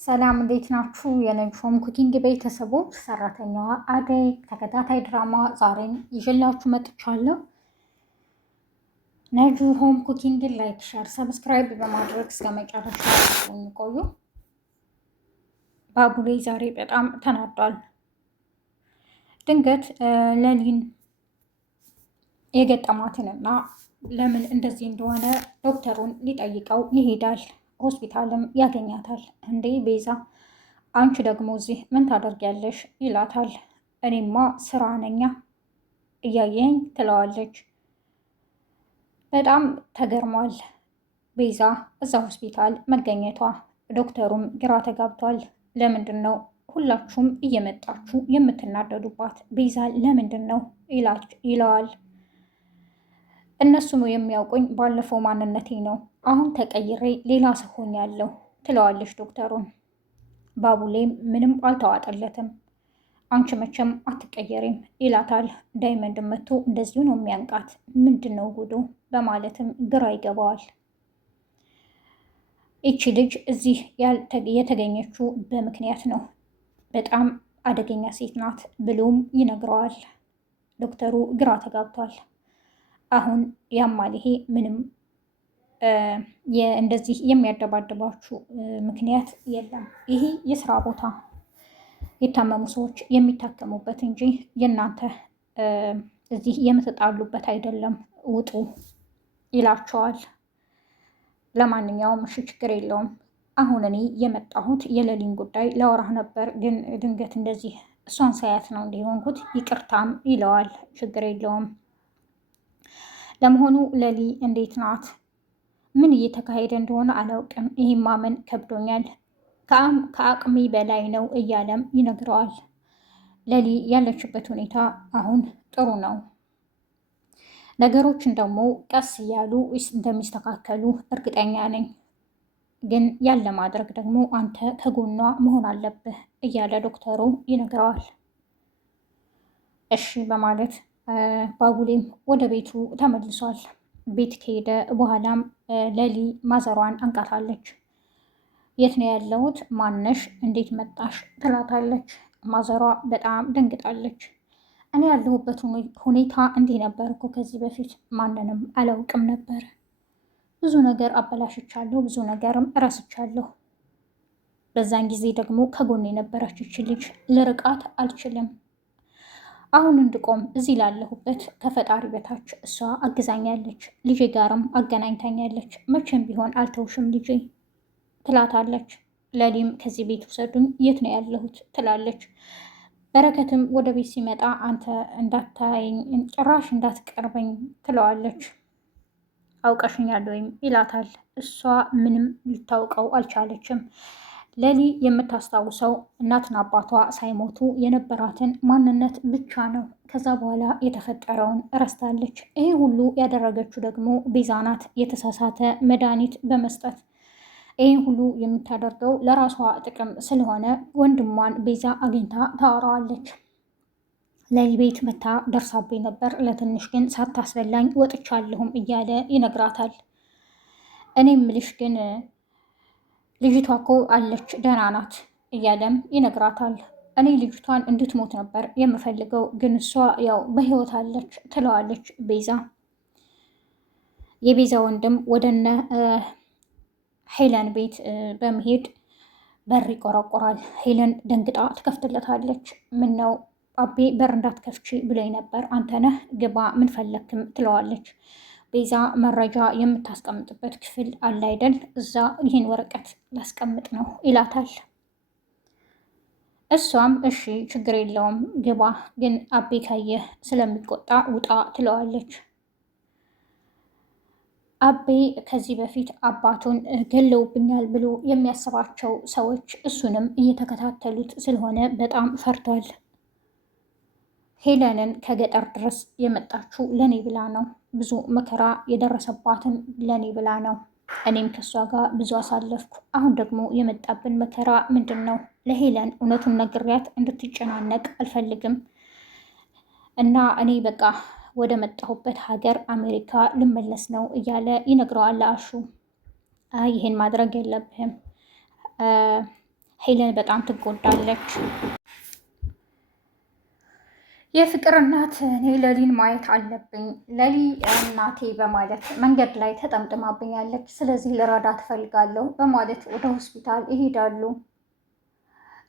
ሰላም እንዴት ናችሁ? የነጅሆም ኩኪንግ ቤተሰቦች፣ ሰራተኛዋ አደይ ተከታታይ ድራማ ዛሬም ይዤላችሁ መጥቻለሁ። ነጅሆም ኩኪንግን ላይክ፣ ሸር፣ ሰብስክራይብ በማድረግ እስከ መጨረሻ ቆዩ። ባቡሬ ዛሬ በጣም ተናዷል። ድንገት ለሊን የገጠማትንና ለምን እንደዚህ እንደሆነ ዶክተሩን ሊጠይቀው ይሄዳል። ሆስፒታልም ያገኛታል። እንዴ ቤዛ፣ አንቺ ደግሞ እዚህ ምን ታደርጊያለሽ? ይላታል። እኔማ ስራ ነኛ እያየኝ ትለዋለች። በጣም ተገርሟል ቤዛ እዛ ሆስፒታል መገኘቷ። ዶክተሩም ግራ ተጋብቷል። ለምንድን ነው ሁላችሁም እየመጣችሁ የምትናደዱባት? ቤዛ ለምንድን ነው ይለዋል። እነሱም የሚያውቁኝ ባለፈው ማንነቴ ነው፣ አሁን ተቀይሬ ሌላ ሰው ሆኛለሁ ትለዋለች ዶክተሩን። ባቡሌም ምንም አልተዋጠለትም። አንቺ መቼም አትቀየሪም ይላታል። ዳይመንድ መጥቶ እንደዚሁ ነው የሚያንቃት። ምንድን ነው ጉዱ? በማለትም ግራ ይገባዋል። ይቺ ልጅ እዚህ የተገኘችው በምክንያት ነው፣ በጣም አደገኛ ሴት ናት ብሎም ይነግረዋል። ዶክተሩ ግራ ተጋብቷል። አሁን ያማል ይሄ ምንም እንደዚህ የሚያደባድባችሁ ምክንያት የለም። ይሄ የስራ ቦታ የታመሙ ሰዎች የሚታከሙበት እንጂ የእናንተ እዚህ የምትጣሉበት አይደለም፣ ውጡ ይላቸዋል። ለማንኛውም እሺ ችግር የለውም። አሁን እኔ የመጣሁት የሌሊን ጉዳይ ላወራህ ነበር፣ ግን ድንገት እንደዚህ እሷን ሳያት ነው እንዲሆንኩት፣ ይቅርታም ይለዋል። ችግር የለውም። ለመሆኑ ሌሊ እንዴት ናት? ምን እየተካሄደ እንደሆነ አላውቅም። ይህም ማመን ከብዶኛል፣ ከአቅሜ በላይ ነው እያለም ይነግረዋል። ሌሊ ያለችበት ሁኔታ አሁን ጥሩ ነው። ነገሮችን ደግሞ ቀስ እያሉ እንደሚስተካከሉ እርግጠኛ ነኝ። ግን ያለ ማድረግ ደግሞ አንተ ከጎኗ መሆን አለብህ እያለ ዶክተሩ ይነግረዋል። እሺ በማለት ባቡሌም ወደ ቤቱ ተመልሷል። ቤት ከሄደ በኋላም ሌሊ ማዘሯን አንቃታለች። የት ነው ያለሁት? ማነሽ? እንዴት መጣሽ? ትላታለች። ማዘሯ በጣም ደንግጣለች። እኔ ያለሁበት ሁኔታ እንዲህ ነበር እኮ ከዚህ በፊት ማንንም አላውቅም ነበር። ብዙ ነገር አበላሽቻለሁ፣ ብዙ ነገርም እረስቻለሁ። በዛን ጊዜ ደግሞ ከጎን የነበረች ልጅ ልርቃት አልችልም። አሁን እንድቆም እዚህ ላለሁበት ከፈጣሪ በታች እሷ አግዛኛለች፣ ልጄ ጋርም አገናኝታኛለች። መቼም ቢሆን አልተውሽም ልጄ ትላታለች። ሌሊም ከዚህ ቤት ውሰዱኝ፣ የት ነው ያለሁት? ትላለች። በረከትም ወደ ቤት ሲመጣ አንተ እንዳታየኝ፣ ጭራሽ እንዳትቀርበኝ ትለዋለች። አውቀሽኛል ወይም ይላታል። እሷ ምንም ልታውቀው አልቻለችም። ሌሊ የምታስታውሰው እናትና አባቷ ሳይሞቱ የነበራትን ማንነት ብቻ ነው። ከዛ በኋላ የተፈጠረውን እረስታለች። ይህ ሁሉ ያደረገችው ደግሞ ቤዛ ናት፣ የተሳሳተ መድኃኒት በመስጠት። ይህን ሁሉ የምታደርገው ለራሷ ጥቅም ስለሆነ ወንድሟን ቤዛ አግኝታ ታወራዋለች። ሌሊ ቤት መታ ደርሳብኝ ነበር፣ ለትንሽ ግን ሳታስበላኝ ወጥቻለሁም እያለ ይነግራታል። እኔ ምልሽ ግን ልጅቷ እኮ አለች ደህና ናት እያለም ይነግራታል። እኔ ልጅቷን እንድትሞት ነበር የምፈልገው፣ ግን እሷ ያው በህይወት አለች ትለዋለች ቤዛ። የቤዛ ወንድም ወደነ ሄለን ቤት በመሄድ በር ይቆረቆራል። ሄለን ደንግጣ ትከፍትለታለች። ምን ነው አቤ በር እንዳትከፍቺ ብሎኝ ነበር፣ አንተ ነህ ግባ፣ ምን ፈለክም ትለዋለች። ቤዛ መረጃ የምታስቀምጥበት ክፍል አለ አይደል? እዛ ይህን ወረቀት ላስቀምጥ ነው ይላታል። እሷም እሺ ችግር የለውም ግባ፣ ግን አቤ ካየህ ስለሚቆጣ ውጣ ትለዋለች። አቤ ከዚህ በፊት አባቱን ገለውብኛል ብሎ የሚያስባቸው ሰዎች እሱንም እየተከታተሉት ስለሆነ በጣም ፈርቷል። ሄለንን ከገጠር ድረስ የመጣችው ለኔ ብላ ነው። ብዙ መከራ የደረሰባትን ለኔ ብላ ነው። እኔም ከእሷ ጋር ብዙ አሳለፍኩ። አሁን ደግሞ የመጣብን መከራ ምንድን ነው? ለሄለን እውነቱን ነግሪያት እንድትጨናነቅ አልፈልግም እና እኔ በቃ ወደ መጣሁበት ሀገር አሜሪካ ልመለስ ነው እያለ ይነግረዋል አሹ። ይህን ማድረግ የለብህም ሄለን በጣም ትጎዳለች። የፍቅር እናት እኔ ለሊን ማየት አለብኝ፣ ለሊ እናቴ በማለት መንገድ ላይ ተጠምጥማብኛለች፣ ስለዚህ ልረዳ ትፈልጋለሁ በማለት ወደ ሆስፒታል ይሄዳሉ።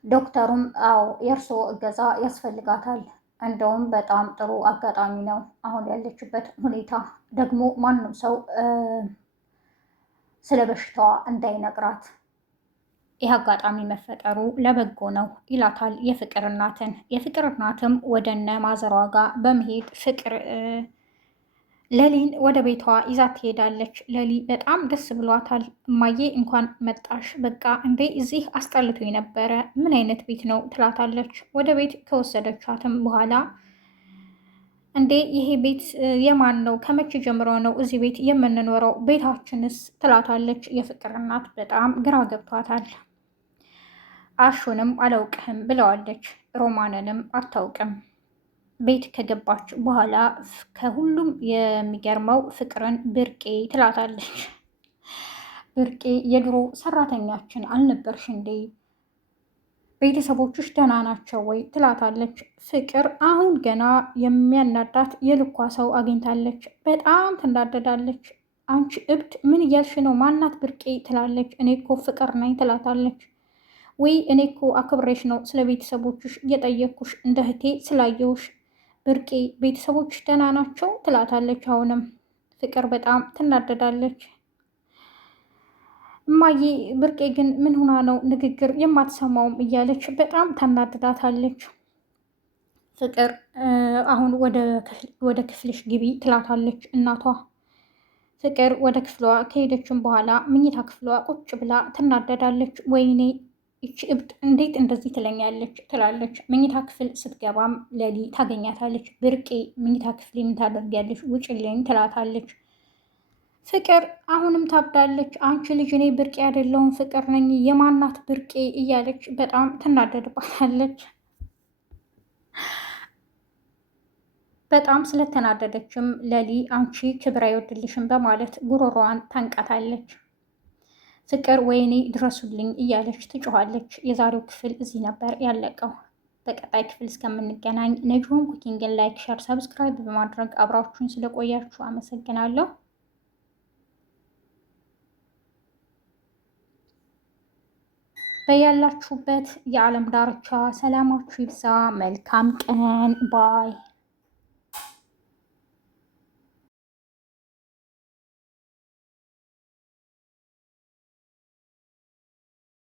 ዶክተሩም አዎ የእርስዎ እገዛ ያስፈልጋታል፣ እንደውም በጣም ጥሩ አጋጣሚ ነው አሁን ያለችበት ሁኔታ፣ ደግሞ ማንም ሰው ስለ በሽታዋ እንዳይነግራት ይህ አጋጣሚ መፈጠሩ ለበጎ ነው ይላታል የፍቅር እናትን። የፍቅር እናትም ወደነ ማዘሯ ጋር በመሄድ ፍቅር ለሊን ወደ ቤቷ ይዛት ትሄዳለች። ለሊ በጣም ደስ ብሏታል። እማዬ እንኳን መጣሽ፣ በቃ እንዴ እዚህ አስጠልቶ የነበረ ምን አይነት ቤት ነው ትላታለች። ወደ ቤት ከወሰደቻትም በኋላ እንዴ ይሄ ቤት የማን ነው? ከመቼ ጀምሮ ነው እዚህ ቤት የምንኖረው? ቤታችንስ? ትላታለች። የፍቅር እናት በጣም ግራ ገብቷታል። አሹንም አላውቅህም ብለዋለች። ሮማንንም አታውቅም። ቤት ከገባች በኋላ ከሁሉም የሚገርመው ፍቅርን ብርቄ ትላታለች። ብርቄ የድሮ ሰራተኛችን አልነበርሽ እንዴ? ቤተሰቦችሽ ደህና ናቸው ወይ? ትላታለች። ፍቅር አሁን ገና የሚያናዳት የልኳ ሰው አግኝታለች። በጣም ትናደዳለች። አንቺ እብድ ምን እያልሽ ነው? ማናት ብርቄ? ትላለች። እኔ እኮ ፍቅር ነኝ ትላታለች። ወይ እኔ እኮ አክብሬሽ ነው ስለ ቤተሰቦችሽ እየጠየቅኩሽ እንደ እህቴ ስላየውሽ። ብርቄ ቤተሰቦችሽ ደህና ናቸው? ትላታለች። አሁንም ፍቅር በጣም ትናደዳለች። እማዬ ብርቄ ግን ምን ሆና ነው ንግግር የማትሰማውም? እያለች በጣም ታናድዳታለች። ፍቅር አሁን ወደ ክፍልሽ ግቢ ትላታለች እናቷ። ፍቅር ወደ ክፍሏ ከሄደችም በኋላ ምኝታ ክፍሏ ቁጭ ብላ ትናደዳለች። ወይኔ ይቺ እብድ እንዴት እንደዚህ ትለኛለች? ትላለች። ምኝታ ክፍል ስትገባም ለሊ ታገኛታለች። ብርቄ ምኝታ ክፍል ምን ታደርጊያለሽ? ውጭልኝ ትላታለች። ፍቅር አሁንም ታብዳለች። አንቺ ልጅ እኔ ብርቄ አይደለሁም ፍቅር ነኝ፣ የማናት ብርቄ? እያለች በጣም ትናደድባታለች። በጣም ስለተናደደችም ለሊ አንቺ ክብር አይወድልሽም በማለት ጉሮሮዋን ታንቃታለች። ፍቅር ወይኔ ድረሱልኝ እያለች ትጮኋለች። የዛሬው ክፍል እዚህ ነበር ያለቀው። በቀጣይ ክፍል እስከምንገናኝ ነጅሆም ኩኪንግን ላይክ፣ ሸር፣ ሰብስክራይብ በማድረግ አብራችሁን ስለቆያችሁ አመሰግናለሁ። በያላችሁበት የዓለም ዳርቻ ሰላማችሁ ይብዛ። መልካም ቀን ባይ